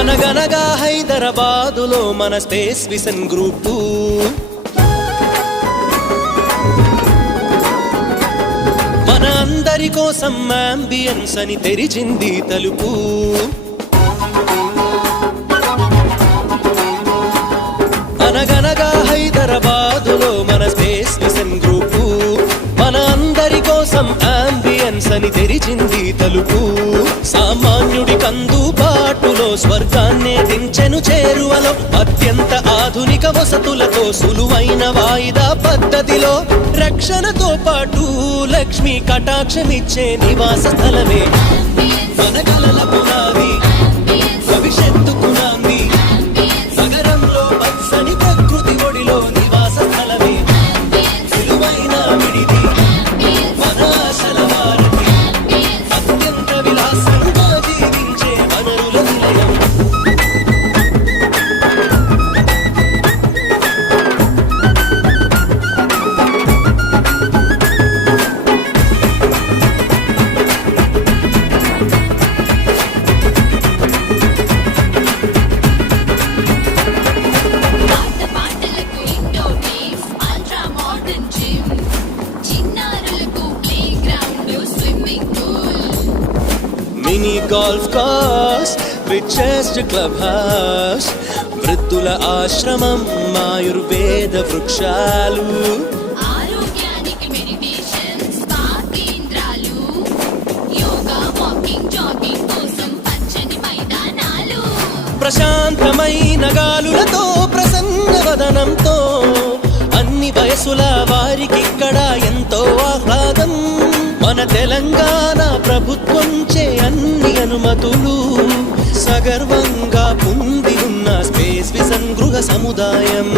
అనగనగా హైదరాబాదులో మన స్పేస్ విజన్ గ్రూపు మన అందరి కోసం అంబియన్స్ అని తెరిచింది తలుపు. అనగనగా హైదరాబాదులో మన స్పేస్ విజన్ గ్రూపు మన అందరి కోసం అంబియన్స్ అని తెరిచింది తలుపు. సామాన్యుడి కందుబాటులో స్వర్గాన్నే దించెను చేరువలో అత్యంత ఆధునిక వసతులతో సులువైన వాయిదా పద్ధతిలో రక్షణతో పాటు లక్ష్మీ కటాక్షమిచ్చే నివాస స్థలమే మన కలల పునాది భవిష్యత్తు పునాది. నగరంలో పచ్చని ప్రకృతి ఒడిలో నివాస స్థలమే విలువైన విడిది మన ఆశల వారధి. అత్యంత విలాసంగా జీవించే వనరుల నిలయం. Mini golf course richest club house వృద్ధుల ఆశ్రమం ఆయుర్వేద వృక్షాలు ఆరోగ్యానికి మెడిటేషన్ స్పా కేంద్రాలు యోగా వాకింగ్ జాగింగ్ కోసం పచ్చని మైదానాలు ప్రశాంతమైన గాలులతో ప్రసన్న వదనంతో అన్ని వయసుల వారికిక్కడ ఎంతో ఆహ్లాదం. మన తెలంగాణ ప్రభుత్వంచే అన్ని అనుమతులు సగర్వంగా పొంది ఉన్న స్పేస్ విజన్ గృహ సముదాయం.